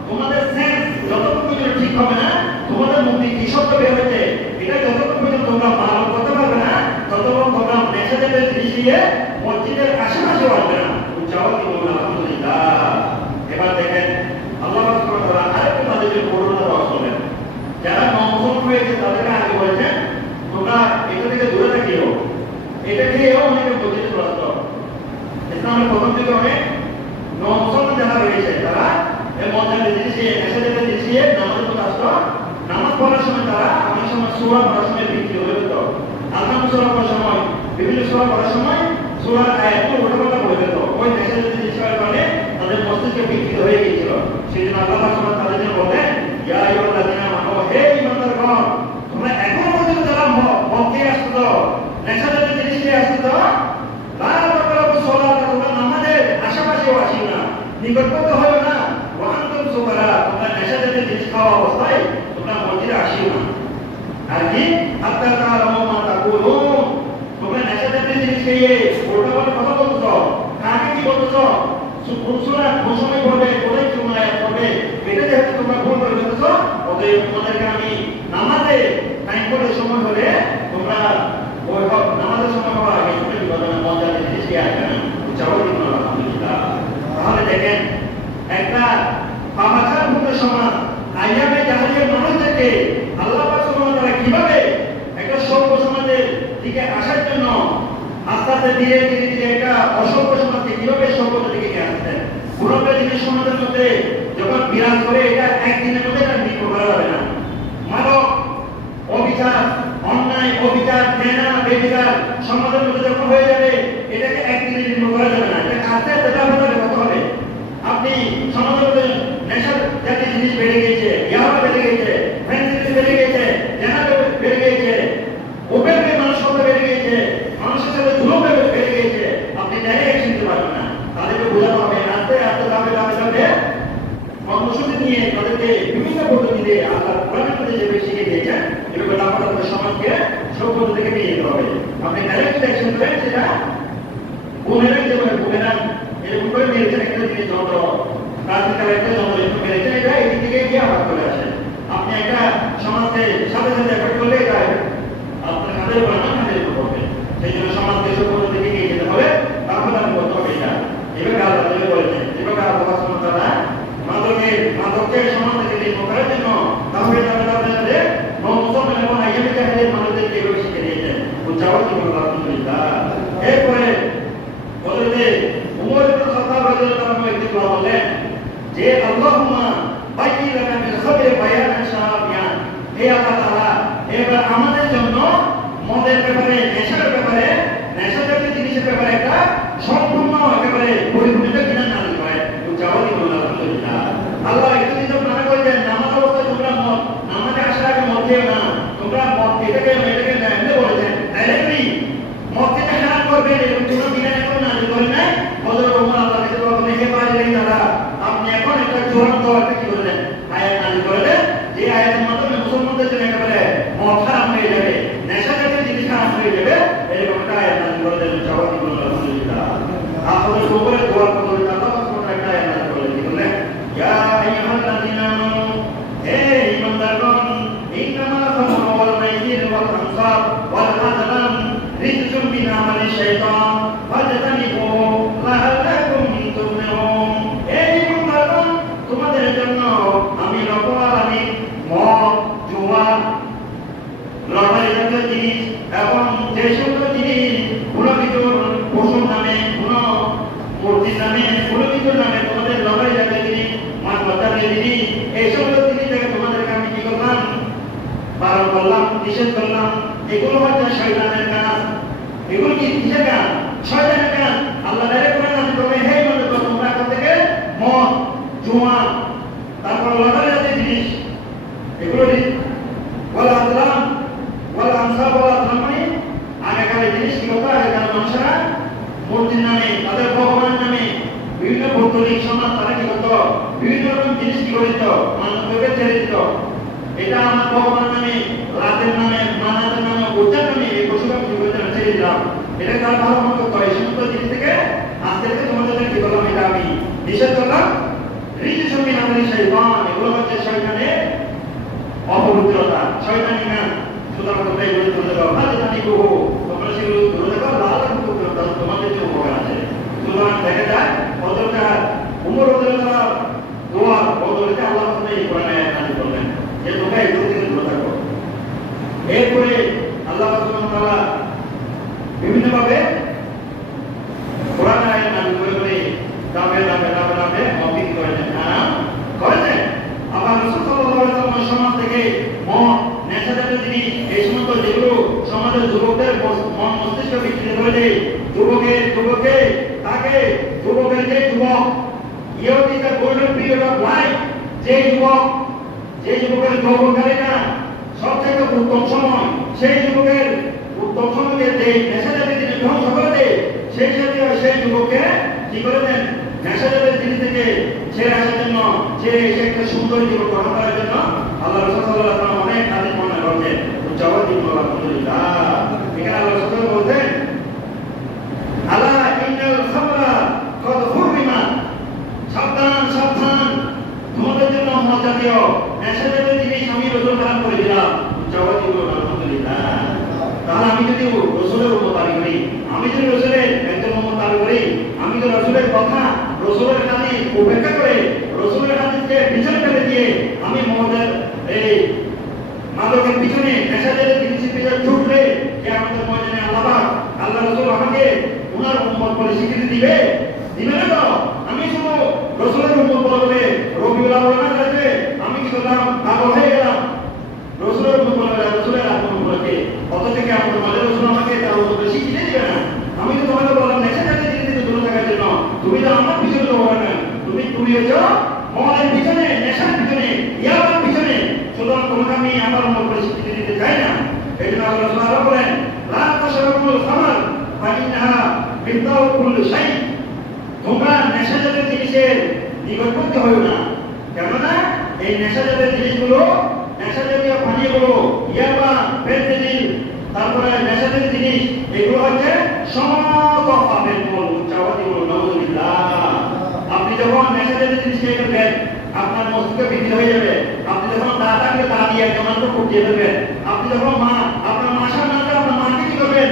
তোমাদের সেন্স যতক্ষণ পর্যন্ত ঠিক হবে না, তোমাদের মুখ দিয়ে কি শব্দ বের হচ্ছে, এটা যতক্ষণ পর্যন্ত তোমরা পালন করতে পারবে না, ততক্ষণ তোমরা নেশাজাতীয় জিনিস দিয়ে মসজিদের আশেপাশেও আসবে না। উচ্চারণ এবং আলহামদুলিল্লাহ। এবার দেখেন আল্লাহ সুবহানাহু ওয়া তাআলা আরেকটু তাদের করুণা রসলেন। যারা নমুসলমান হয়েছে তাদেরকে আগে বলেছেন তোমরা এটা থেকে দূরে থাকিও। এটা খেয়েও অনেকে মসজিদে চলে আসতো। ইসলামের প্রথম যুগে অনেক নমুসলমান যারা রয়েছে তারা এই মজার জিনিস নেশাজাতীয় জিনিস দিয়ে নামাজের মধ্যে আসতো। নামাজ পড়ার সময় তারা অনেক সময় সূরা পড়ার সময় বিক্রি হয়ে যেত। আলহামদুলিল্লাহ সূরা পড়ার সময় বিভিন্ন সূরা পড়ার সময় সূরার আয়াতগুলো উল্টাপাল্টা বলে যেত। ওই নেশাজাতীয় জিনিসের কারণে তাদের মস্তিষ্কে বিকৃত হয়ে গিয়েছিল। সেই জন্য আল্লাহ সুবহানাহু তাদের জন্য বলেন, ইয়া আইয়ুহাল্লাযীনা আমানু, হে ঈমানদারগণ, তোমরা এখনো পর্যন্ত যারা মদ খেয়ে আসছো, নেশাজাতীয় জিনিস খেয়ে আসছো, লা তাকরাবুস সালাতা, তোমরা নামাজের আশেপাশেও আসিও না, নিকটবর্তী হইও না। ওয়া আনতুম সুকারা, তোমরা নেশাজাতীয় জিনিস খাওয়া অবস্থায় তোমরা মসজিদে আসিও না। আর কি? হাত্তা তা'লামু মা তাকুলুন, তোমরা নেশাজাতীয় জিনিস খেয়ে উল্টাপাল্টা কথা বলছো, কাকে কি বলছো, কোন সময় পড়বে, কোথায় কোন আয়াত পড়বে, এটা যেহেতু তোমরা ভুল করে ফেলেছো, অতএব তোমাদেরকে আমি নামাজে টাইম করে সময় হলে তোমরা ওই নামাজের সময় হওয়ার আগে তোমরা কি বলবে না, মজার জিনিস খেয়ে আসবে না। উচ্চারণ দিন আলহামদুলিল্লাহ। তাহলে দেখেন একটা পাপাচার মুক্ত সমাজ আইয়ামে জাহেলিয়ার মানুষদেরকে আল্লাহ পাক সুবহানাহু ওয়া তাআলা কিভাবে একটা সভ্য সমাজের দিকে আসার জন্য আস্তে আস্তে ধীরে ধীরে ধীরে একটা অসভ্য সমাজকে কিভাবে সভ্যতার দিকে নিয়ে আসতেন। কোন একটা জিনিস সমাজের মধ্যে যখন বিরাজ করে এটা একদিনের মধ্যে এটা বিক্রি করা যাবে না। মাদক, অবিচার, অন্যায়, অবিচার, ঘৃণা, বেবিচার সমাজের মধ্যে যখন হয়ে যাবে এটাকে একদিনে নির্মূল করা যাবে না। এটা আস্তে আস্তে ব্যবহার করতে হবে। আপনি সমাজের মধ্যে নেশার জাতীয় জিনিস বেড়ে গিয়েছে, ইয়াবা বেড়ে গিয়েছে, ফ্যান্সি বেড়ে গিয়েছে, জেনা বেড়ে গিয়েছে, ওপেন মানুষ কথা বেড়ে গিয়েছে, মানুষের সাথে ধুলো বেড়ে গিয়েছে, আপনি ডাইরেক্ট চিনতে পারবেন না। তাদেরকে বোঝানো হবে আস্তে আস্তে ধাপে ধাপে ধাপে কর্মসূচি নিয়ে তাদেরকে বিভিন্ন পদ্ধতি দিয়ে আল্লাহ কোরআনের মধ্যে যেভাবে শিখে দিয়েছেন এভাবে ধাপে ধাপে সমাজকে সভ্যতা থেকে নিয়ে যেতে হবে। আপনি ডাইরেক্ট অ্যাকশন করেন, সেটা বুমেরাং যেভাবে বুমেরাং এরকম করে মেরেছেন একটা জিনিস যন্ত্র, প্রাচীনকালে একটা যন্ত্র একটু মেরেছেন, এটা এদিক থেকে গিয়ে আবার চলে আসে। আপনি একটা সমাজকে সাথে সাথে এফেক্ট করলে এটা আপনার কাঁধের উপর না কাঁধের উপর পড়বে। সেই জন্য সমাজকে সভ্যতার দিকে নিয়ে যেতে হবে, তারপরে আপনি করতে হবে এটা। এভাবে আল্লাহ বলেছেন, যেভাবে আল্লাহ সুবহানাহু ওয়া তাআলা মাদককে সমাজ থেকে নির্মূল করার জন্য তাহলে তাদের মুসলমান এবং আইয়ামে জাহেলিয়ার মানুষদেরকে এভাবে শিখে দিয়েছেন। উচ্চারণ করুন আলহামদুলিল্লাহ। এরপরে বলতে উমর ইবনে খাত্তাব রাদিয়াল্লাহু আনহু একদিন বললেন যে আল্লাহুম্মা বাইয়িন লানা মিল খাবরি বায়ানান শাফিয়ান, হে আল্লাহ তাআলা এবার আমাদের জন্য মদের ব্যাপারে, নেশার ব্যাপারে, নেশাজাতীয় জিনিসের ব্যাপারে একটা সম্পূর্ণ একেবারে পরিপূর্ণ বিধান নাযিল করেন। উচ্চারণ করুন আলহামদুলিল্লাহ। আল্লাহ একটু যদি মনে করেন নামাজ অবস্থায় তোমরা নামাজে আসার আগে মদ খেও না, তোমরা মদ এটাকে এমনি বলেছেন ডাইরেক্টলি মদ খেতে হারাম করবেন, এরকম কোনো বিধান এখন নাযিল করেন নাই। হযরত ওমর আল্লাহ কাছে দোয়া করে, হে পারেন তারা আপনি এখন একটা চূড়ান্ত একটা কি করলেন আয়াত নাযিল করলেন, যে আয়াতের মাধ্যমে মুসলমানদের জন্য একেবারে মদ হারাম হয়ে যাবে, নেশা জাতীয় জিনিস হারাম হয়ে যাবে, এরকম একটা আয়াত নাযিল করলেন। জবাব দিন আলহামদুলিল্লাহ। আপনাদের উপরে দোয়া করতে আল্লাহ সুবহানাহু একটা আয়াত নাযিল করলেন, কি বললেন, ইয়া আইয়ুহাল্লাযীনা আমানু, হে ঈমানদারগণ, ইন্নামা খামরু ওয়াল মাইসির ওয়াল আনসাব ওয়াল আযলাম রিজসুম মিন আমালি শাইতান ফাজতানিবুহু লাআল্লাকুম তুফলিহুন। হে ঈমানদারগণ, তোমাদের জন্য আমি রব্বুল আলামিন মদ, জুয়া, লটারি জাতীয় জিনিস এবং যে সকল জিনিস কোনো কিছুর পশুর নামে, কোনো মূর্তির নামে নিষেধ করলাম, এগুলো হচ্ছে শয়তানের কাজ। এগুলো কি কিসের কাজ? শয়তানের কাজ। আল্লাহ ডাইরেক্ট করে না তবে হে মানুষ তোমরা এখন থেকে মদ, জুয়া, তারপর লটারি জাতীয় জিনিস, এগুলো বলা আসলাম বলা আমসা বলা আসলাম মানে আগেকার জিনিস কি হতো? আগেকার মানুষেরা মূর্তির নামে, তাদের ভগবানের নামে বিভিন্ন ভৌগোলিক সমাজ তারা কি করতো? বিভিন্ন রকম জিনিস কি করে দিত? মানুষকে ছেড়ে দিত। এটা আমার ভগবানের নামে, রাতের নামে, মানাতের নামে, উজ্জার নামে এই পশুরা কি করে ছেড়ে দিলাম। এটা তারা ভালো মনে করতো। এই সমস্ত জিনিস থেকে আজকে থেকে তোমাদের কি করলাম? এটা আমি নিষেধ করলাম। ঋতুসঙ্গী নামের শয়তান, এগুলো হচ্ছে শয়তানের অপবিত্রতা, শয়তানি গান। সুতরাং তোমরা এগুলো দূরে থাকো। ভালো জানি গো, তোমরা সেগুলো দূরে থাকো, লাল তোমাদের যে উপকার আছে। সুতরাং দেখা যায় কতটা উমর ওদেররা দোয়া বদলতে আল্লাহ তাআলা এই কোরআনে আয়াত নাযিল করলেন যে তোমরা এগুলো থেকে দূরে থাকো। এরপরে আল্লাহ সুবহানাহু ওয়া তাআলা বিভিন্ন ভাবে কোরআনে আয়াত নাযিল করে ধাপে ধাপে ধাপে ধাপে মৌখিক করেছেন, হারাম করেছেন। আবার রাসূল সাল্লাল্লাহু আলাইহি ওয়াসাল্লাম সমাজ থেকে মদ, নেশাজাতীয় জিনিস, এই সমস্ত যেগুলো সমাজের যুবকদের মন মস্তিষ্ক বিকৃত করে দেয়, যুবকের যে যুবক youth is the golden period of life, যে যুবকের যৌবনকালীটা সবথেকে উত্তম সময়, সেই যুবকের উত্তম সময়কে যে নেশাজাতীয় জিনিস ধ্বংস করে দেয়, সেই যুবককে কি করে দেন? নেশাজাতীয় জিনিস থেকে ছেড়ে আসার জন্য, ছেড়ে এসে একটা সুন্দর জীবন গঠন করার জন্য আল্লাহ রাসূল সাল্লাল্লাহু আলাইহি ওয়াসাল্লাম অনেক হাদিস বর্ণনা করেছেন। আলহামদুলিল্লাহ, এখানে আল্লাহ রাসূল বলতেন আলা ইন্নাল খামরা কদ হুররিমা, সাবধান সাবধান, তোমাদের জন্য মদ জাতীয় নেশাজাতীয় জিনিস আমি রাসূল হারাম করে দিলাম। আলহামদুলিল্লাহ। তাহলে আমি যদি রাসূলের উম্মত দাবি করি, আমি যদি রাসূলের একজন উম্মত দাবি করি, আমি তো রাসূলের কথা, রাসূলের হাদিস উপেক্ষা করে, রাসূলের হাদিসকে পিছনে ফেলে দিয়ে আমি মদের এই মাদকের পিছনে, নেশাজাতীয় জিনিসের পিছনে ছুটলে কিয়ামতের ময়দানে আল্লাহ রাসূল আমাকে ওনার উম্মত বলে স্বীকৃতি দিবে না তো? আমি শুধু রাসূলের উম্মত বলে রবিউল আউয়াল মাসে আমি কি করলাম? পাগল হয়ে গেলাম। রাসূলের উম্মত বলে রাসূলের আগমন বলে কত থেকে আমাদের মাঝে রাসূল আমাকে তার উম্মত স্বীকৃতি দিবে না। আমি তো তোমাকে বললাম নেশাজাতীয় জিনিস থেকে দূরে থাকার জন্য, তুমি তো আমার পিছনে দৌড়াবে না, তুমি হচ্ছো মদের পিছনে, নেশার পিছনে, ইয়াবার পিছনে। সুতরাং তোমাকে আমি আমার উম্মত বলে স্বীকৃতি দিতে চাই না। এই জন্য আল্লাহ রাসূল আরো বলেন লা তাশরাবুল খামর ফাইন্নাহা বিদাউ কুল্লি শাই, তোমরা নেশাজাতীয় জিনিসের নিকটবর্তী হও না। কেননা এই নেশাজাতীয় জিনিসগুলো, নেশাজাতীয় পানীয়গুলো, ইয়াবা, ফেন্সিডিল, তারপরে নেশাজাতীয় জিনিস, এগুলো হচ্ছে সমস্ত পাপের মূল। উচ্চাবাদী বলুন নাউযুবিল্লাহ। আপনি যখন নেশাজাতীয় জিনিস খেয়ে ফেলবেন, আপনার মস্তিষ্ক বিকৃত হয়ে যাবে। আপনি যখন দাঁড়াকে দা দিয়ে একজনকে ফুটিয়ে ফেলবেন, আপনি যখন আপনার মার সামনে আপনার মাকে কি করবেন?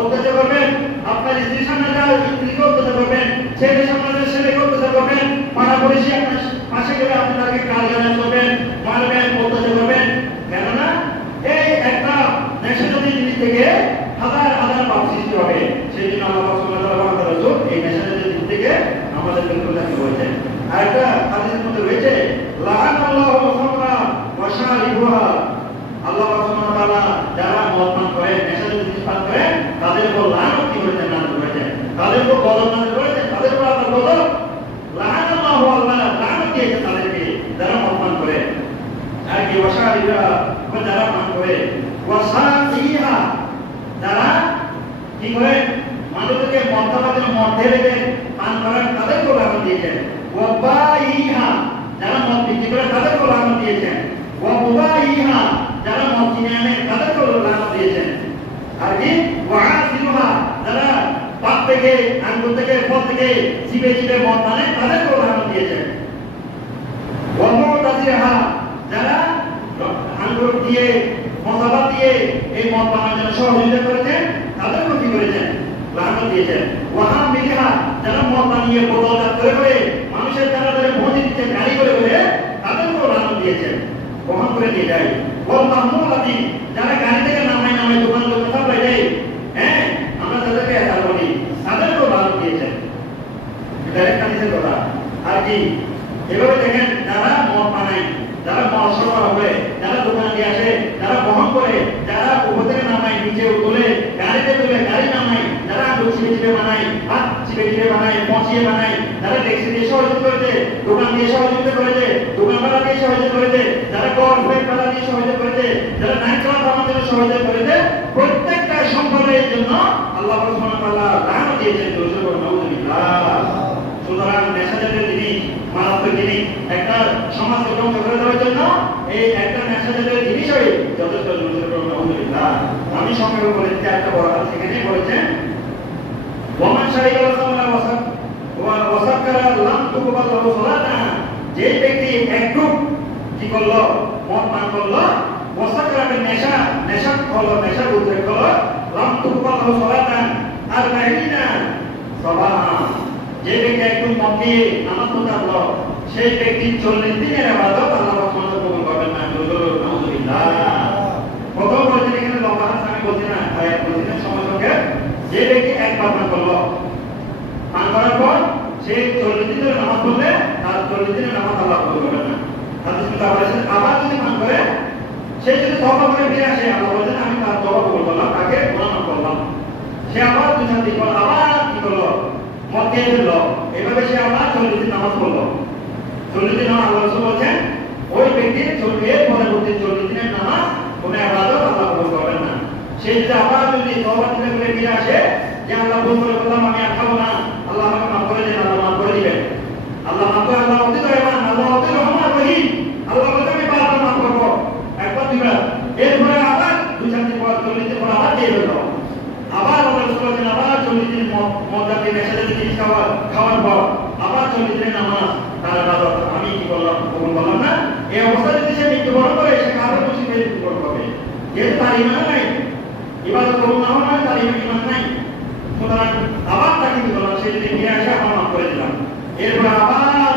অত্যাচার করবেন। আপনার স্ত্রীর সামনে স্ত্রীকে অত্যাচার করবেন, ছেলের সামনে ছেলেকে অত্যাচার করবেন, পাড়া পড়শি আপনার পাশে গেলে আপনি তাকে গালগালাজ করবেন, মারবেন, অত্যাচার করবেন। কেননা এই একটা নেশাজাতীয় জিনিস থেকে হাজার হাজার পাপ সৃষ্টি হবে। সেই জন্য আল্লাহ সুবহানাহু ওয়া তাআলা এই নেশাজাতীয় জিনিস থেকে আমাদের বিরত থাকতে বলেছেন। আর একটা হাদিসের মধ্যে রয়েছে লাআনাল্লাহু খামরা ওয়া শারিবুহা, আল্লাহ সুবহানাহু ওয়া তাআলা যারা মদ পান করে, নেশাজাতীয় জিনিস পান করে, তাদের উপর লানত কি করেছেন? নাযিল করেছেন। তাদের উপর গজব নাযিল করেছেন। তাদের উপর আল্লাহ গজব, লাআনাল্লাহু, আল্লাহ লানত দিয়েছেন তাদেরকে যারা মদ পান করে। আর কি ওয়া শারিবুহা, যারা পান করে, ওয়া সাকিহা, যারা কি করে মানুষকে মদ খাওয়ার জন্য মদ ঢেলে পান করেন, তাদেরকেও লানত দিয়েছেন। ওয়া বাইহা, যারা মদ বিক্রি করে তাদেরকেও লানত দিয়েছেন। ওয়া মুবাইহা, যারা মদ কিনে আনে তাদেরকেও লানত দিয়েছেন। আর কি ওয়া আসিলুহা, যারা পাক থেকে, আঙ্গুর থেকে, ফল থেকে চিবে চিবে মদ আনে তাদেরকেও লানত দিয়েছেন। ওয়া মুতাজিহা, যারা আঙ্গুর দিয়ে, মশলা দিয়ে এই মদ বানানোর জন্য সহযোগিতা করেছেন, তাদেরকেও কি করেছেন? লানত দিয়েছেন। ওয়া হামিলহা, যারা মদ বানিয়ে বোতলজাত করে মানুষের দ্বারা মসজিদ দিতে গাড়ি করে তাদেরকেও লানত দিয়েছেন, বহন করে নিয়ে যায়। ওয়াল মাহমুলাতি, যারা গাড়ি থেকে নামায় দোকান কথা বলে দেয়, হ্যাঁ আমরা তাদেরকে হেদায়েত বলি, তাদেরকেও লানত দিয়েছেন। এটা একটা হাদিসের কথা। আর কি এভাবে দেখেন, যারা মদ বানায়, যারা মদ সরবরাহ করে, যারা দোকানে দিয়ে আসে, যারা বহন করে, চিপে বানায়, হাত চিপে বানায়, পচিয়ে বানায়, যারা ট্যাক্সি দিয়ে সহযোগিতা করেছে, দোকান দিয়ে সহযোগিতা করেছে, দোকান ভাড়া দিয়ে সহযোগিতা করেছে, যারা গভর্নমেন্ট ভাড়া দিয়ে সহযোগিতা করেছে, যারা নাইট ক্লাব আমাদের সহযোগিতা করেছে, প্রত্যেকটা সম্প্রদায়ের জন্য আল্লাহ সুবহানাহু ওয়া তাআলা দান দিয়েছেন। সুতরাং নেশাজাতীয় জিনিস মারাত্মক জিনিস, একটা সমাজকে ধ্বংস করে দেওয়ার জন্য এই একটা নেশাজাতীয় জিনিসই যথেষ্ট। আমি সংক্ষেপে বলেছি একটা বড় হাত সেখানে বলেছেন ওমান শারিকাল খামরা ওয়াসাক্কারা লাম তুকবাল লাহু সালাতা, যে ব্যক্তি একটু কি করলো, মদ পান করলো, ওয়াসাক্কারা নেশা হলো, নেশার উদ্রেক হলো, লাম তুকবাল লাহু সালাতা আর বাহিনা সাবাহা, যে ব্যক্তি একটু মদ দিয়ে নামাজ পড়তে আসলো, সেই ব্যক্তি 40 দিনের ইবাদত আল্লাহ সুবহানাহু ওয়া তাআলা কবুল করবেন না। নাউযুবিল্লাহ। প্রথম বলছেন এখানে লম্বা হাত আমি বলছি না, আয়াত বলছি না, সময় সঙ্গে যে ব্যক্তি একবার পান করলো, পান করার পর সে 40 দিন ধরে নামাজ পড়লে তার 40 দিনের নামাজ আল্লাহ কবুল করবেন না। হাদিস কিতাবে আছে আবার যদি পান করে সে যদি তওবা করে ফিরে আসে, আল্লাহ বলেন আমি তার তওবা কবুল করলাম, তাকে গুনাহ মাফ করলাম। সে আবার 2-4 দিন পর আবার কি করলো, মদ খেয়ে ফেললো, এভাবে সে আবার 40 দিন নামাজ পড়লো। 40 দিন আল্লাহ রাসূল বলেন ওই ব্যক্তির এর পরবর্তী 40 দিনের নামাজ কোন ইবাদত আল্লাহ কবুল করবেন না। সে যদি আবার যদি তওবা করে ফিরে আসে যে আল্লাহ ভুল করে বললাম, আমি আর খাবো না, আল্লাহ আমাকে মাফ করে দেন, আল্লাহ মাফ করে দিবেন। আল্লাহ মাফ করে, আল্লাহ অতি দয়াবান, আল্লাহ অতি রহমান রহিম, আল্লাহ বলতে আমি বারবার মাফ করবো, একবার দুইবার। এরপরে আবার 2-4 দিন পর 40 দিন পর আবার দিয়ে ফেললো, আবার আল্লাহ রাসূল বলেন আবার 40 দিন মদ জাতীয় নেশাজাতীয় জিনিস খাওয়ার পর আবার 40 দিনের নামাজ তার ইবাদত আমি কি করলাম, কবুল করলাম না। এই অবস্থা যদি সে মৃত্যুবরণ করে সে কারো মুসিবতে মৃত্যুবরণ করবে, যেহেতু তার ঈমান নাই, ইবাদত কবুল না হওয়ার তার ঈমান নাই। সুতরাং আবার তাকে কি করলাম, সে যদি ফিরে আসে আমরা মাফ করে দিলাম। এরপর আবার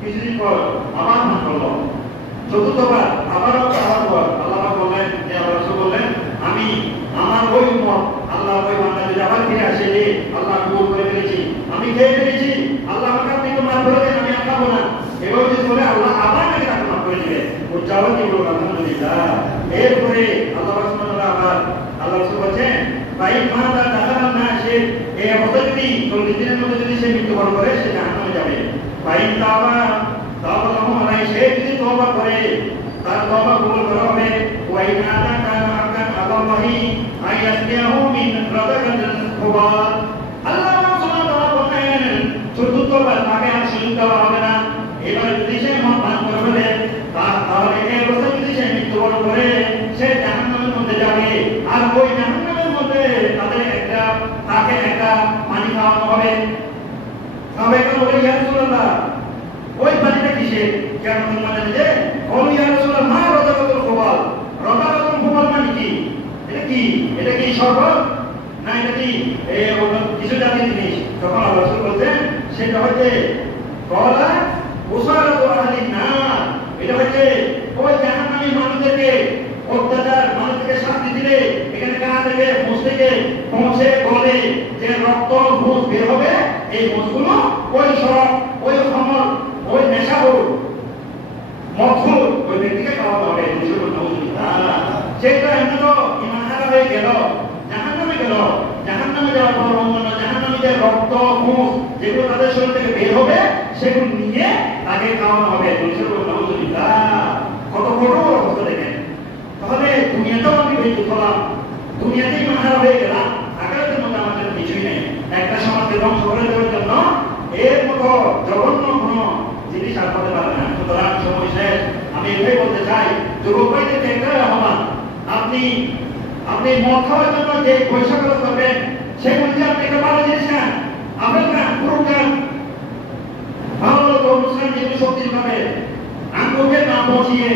কিছুদিন পর আবার মাফ করলো, চতুর্থবার আবারও খাওয়ার পর আল্লাহ বললেন, যে আল্লাহ রাসূল বললেন আমি আমার ওই উম্মত আল্লাহ ওই বান্দা যদি আবার ফিরে আসে যে আল্লাহ কবুল করে ফেলেছি, আমি খেয়ে ফেলেছি, আল্লাহ আমাকে আপনি তো মাফ করে দেন, আমি আর খাবো না, এবার যদি বলে আল্লাহ আবার নাকি তাকে মাফ করে দিবে, উচ্চারণ কি বলবো আলহামদুলিল্লাহ। এরপরে আল্লাহ সুবহানাহু ওয়া তাআলা আবার আল্লাহ রাসূল বলেন ভাই মাদা দাখাল না, সে এই অবস্থা যদি 40 দিনের মধ্যে যদি সে মৃত্যুবরণ করে সে জাহান্নামে যাবে। ভাই তাওবা লাহু আলাইহি, সে যদি তওবা করে তার তওবা কবুল করা হবে। ওয়া ইন আতাকা আকান আল্লাহি আয়াসবিহু মিন রাদাকাতিল খুবাল, আল্লাহ সুবহানাহু ওয়া তাআলা বলেন চতুর্থবার তাকে আর সুযোগ দেওয়া হবে না। এবার যদি সে মদ পান করে ফেলে তাহলে এই অবস্থা যদি সে মৃত্যুবরণ করে সে জাহান্নামের মধ্যে যাবে। আর ওই জাহান্নামের মধ্যে তাকে একটা পানি খাওয়ানো হবে। সাহাবায়ে বলে ইয়া রাসূলুল্লাহ ওই পানিটা কিসের? কিয়ামতের ময়দানে যে বলে ইয়া রাসূলুল্লাহ মা রাদাকাতুল খুবাল, রাদাকাতুল খুবাল মানে কি? এটা কি শরবত না এটা কি কিছু জাতীয় জিনিস? তখন আল্লাহ রাসূল বলতেন সেটা হচ্ছে কলা উসারাতু আহলিন নার, এটা হচ্ছে ওই জাহান্নামী মানুষদেরকে অত্যাচার, মানুষকে শাস্তি দিলে এখানে কান থেকে মুখ থেকে পৌঁছে গলে যে রক্ত মুখ বের হবে, এই মুখগুলো ওই সব ওই খমর ওই নেশাখোর মদখোর ওই ব্যক্তিকে খাওয়াতে হবে। সেটা এমনি তো ঈমান হারা হয়ে গেল, জাহান্নামে গেল, জাহান্নামে যাওয়ার পর অন্যান্য জাহান্নামীদের রক্ত মুখ যেগুলো তাদের শরীর থেকে বের হবে সেগুলো নিয়ে তাকে খাওয়ানো হবে। কত বড় অবস্থা দেখেন। তাহলে দুনিয়াতেও আমি বেঁচে করলাম, দুনিয়াতেই মাহারা হয়ে গেলাম, আখেরাতের মধ্যে আমাদের কিছুই নেই। একটা সমাজকে ধ্বংস করে দেওয়ার জন্য এর মতো জঘন্য কোনো জিনিস আর হতে পারে না। সুতরাং সময় শেষ। আমি এটাই বলতে চাই যুবক ভাইদেরকে একটাই আহ্বান, আপনি মদ খাওয়ার জন্য যে পয়সা খরচ করবেন সেগুলো যে আপনি একটা ভালো জিনিস খান, আপেল খান, ফ্রুট খান, ভালো ভালো অনুষ্ঠান যেগুলো শক্তি পাবে, আঙ্গুরকে না পচিয়ে,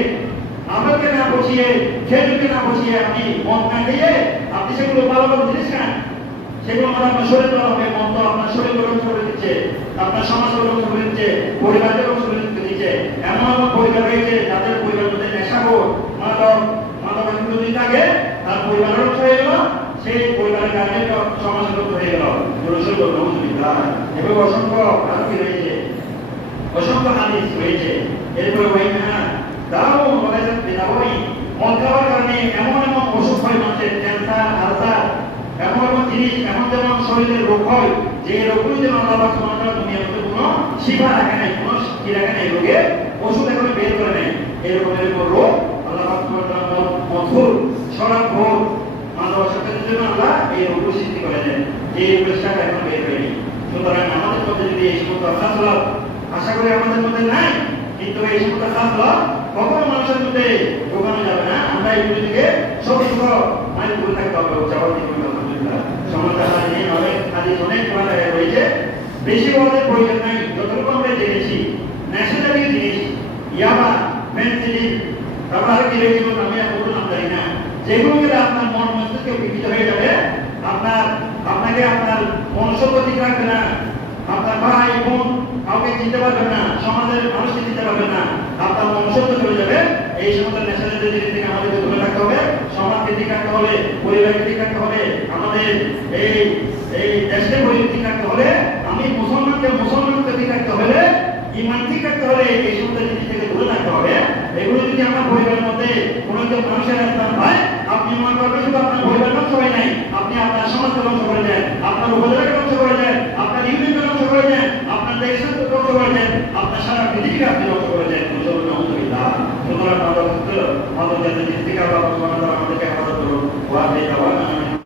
আপেলকে না পচিয়ে, খেজুরকে না পচিয়ে আপনি মদ না খেয়ে আপনি সেগুলো ভালো ভালো জিনিস খান, সেগুলো মানে আপনার শরীর ভালো হবে। মদ তো আপনার শরীর ধ্বংস করে দিচ্ছে, আপনার সমাজ ধ্বংস করে দিচ্ছে, পরিবারকে ধ্বংস করে দিচ্ছে। এমন এমন পরিবার রয়েছে যাদের পরিবার মধ্যে নেশাখোর মাদক যদি থাকে তার পরিবারের ধ্বংস হয়ে গেল, সেই পরিবারের কারণে সমাজের ধ্বংস হয়ে গেল। এভাবে অসংখ্য হাদিস রয়েছে, অসংখ্য হাদিস রয়েছে। এরপরে ওই দাও মদ খাওয়ার কারণে এমন এমন অসুখ হয় মানুষের, ক্যান্সার, আলসার, এমন এমন জিনিস, এমন যেমন শরীরে রোগ হয়, যে রোগগুলি যেন আল্লাহ পাক সুবহানাহু ওয়া তাআলা দুনিয়ার মধ্যে কোনো শিফা রাখে নাই, কোনো কি রাখে নাই, রোগের ওষুধ এখনো বের করে নেয়। এরকমের কোনো রোগ আল্লাহ পাক সুবহানাহু ওয়া তাআলা মধুর সরাফোর মানবশক্তির জন্য আল্লাহ এই রোগ সৃষ্টি করে দেন, যে রোগের সাথে এখন বের হয়নি। সুতরাং আমাদের মধ্যে যদি এই সমস্ত খাসলত, আশা করি আমাদের মধ্যে নাই, কিন্তু এই সমস্ত খাসলত কখনো মানুষের মধ্যে ঢোকানো যাবে না। আমরা এগুলি থেকে সতর্ক মানে দূরে থাকতে হবে। যাওয়ার দিকে আলহামদুলিল্লাহ সমাজ নিয়ে অনেক হাদিস, অনেক কোরআন আয়াত রয়েছে। বেশি বলার প্রয়োজন নাই, যতটুকু আমরা জেনেছি, ন্যাশনালি জেনেছি, ইয়াবা, ফেন্সিডিল, তারপর আর কি রয়েছে আমি বলুন নাম জানি না, যেগুলো গেলে আপনার মন মস্তিষ্ক বিকৃত হয়ে যাবে, আপনাকে আপনার মনুষ্যত্ব ঠিক রাখবে না, আপনার ভাই বোন কাউকে চিনতে পারবেন না, সমাজের মানুষকে চিনতে পারবেন না, আপনার মনুষ্যত্ব চলে যাবে। এই সমস্ত ন্যাশনাল জিনিস থেকে আমাদেরকে দূরে রাখতে হবে। সমাজকে ঠিক রাখতে হলে, পরিবারকে ঠিক রাখতে হবে, আমাদের এই এই দেশকে ঠিক রাখতে হলে, আমি মুসলমানকে ঠিক রাখতে হলে, ইমান ঠিক রাখতে হলে এই সমস্ত জিনিস থেকে দূরে থাকতে হবে। এগুলো যদি আমার পরিবারের মধ্যে কোনো একজন মানুষের স্থান হয়, আপনি মনে করবেন শুধু আপনার পরিবার ধ্বংস হয় নাই, আপনি আপনার সমাজকে ধ্বংস করে দেন, আপনার উপজেলাকে ধ্বংস করে দেন, আপনার ইউনিয়নকে ধ্বংস করে দেন, আপনার দেশকে ধ্বংস করে দেন, আপনার সারা পৃথিবীকে আপনি ধ্বংস করে দেন। সুতরাং আমাদের জাতীয় জিনিস থেকে আল্লাহ আমাদেরকে হেফাজত করুন।